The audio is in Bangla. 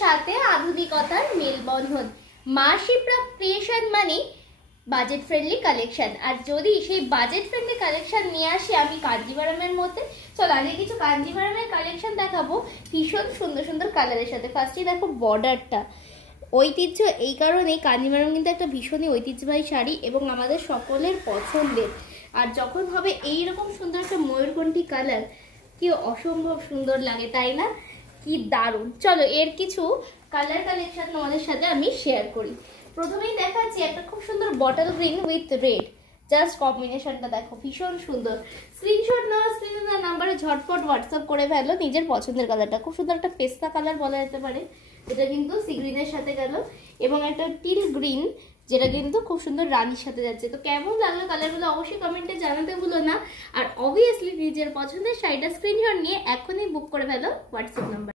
সাথে আধুনিকতার মেলবন্ধন। মা শিপ্রা ক্রিয়েশন মানে বাজেট ফ্রেন্ডলি কালেকশন। আর যদি সেই বাজেট ফ্রেন্ডলি কালেকশন নিয়ে আসি আমি কাঞ্জিভারামের মধ্যে, চলো আগে কিছু কাঞ্জিভারামের কালেকশন দেখাবো ভীষণ সুন্দর সুন্দর কালারের সাথে। ফার্স্টে দেখো বর্ডারটা, ঐতিহ্য এই কারণে কাঞ্জিভারাম কিন্তু একটা ভীষণই ঐতিহ্যবাহী শাড়ি এবং আমাদের সকলের পছন্দের। আর যখন হবে এইরকম সুন্দর একটা ময়ূরকণ্ঠী কালার, কি অসম্ভব সুন্দর লাগে তাই না? কি দারুণ। চলো এর কিছু কালার কালেকশন তোমাদের সাথে আমি শেয়ার করি। প্রথমেই দেখাচ্ছি একটা খুব সুন্দর bottle green with red, just কম্বিনেশনটা দেখো ভীষণ সুন্দর। স্ক্রিনশট নাও, স্ক্রিনে নাম্বারে ঝটপট হোয়াটসঅ্যাপ করে ফেলো নিজের পছন্দের কালারটা। খুব সুন্দর একটা পেস্তা কালার বলা যেতে পারে, এটা কিন্তু সি গ্রিনের সাথে গেল, এবং একটা টিল গ্রিন যেটা কিন্তু খুব সুন্দর রানীর সাথে যাচ্ছে। তো কেমন লাগলো কালারগুলো অবশ্যই কমেন্টে জানাতে ভুলো না। আর অবভিয়াসলি নিজের পছন্দের শাড়িটা স্ক্রিনশট নিয়ে এখনই বুক করে ফেলো হোয়াটসঅ্যাপ নাম্বার।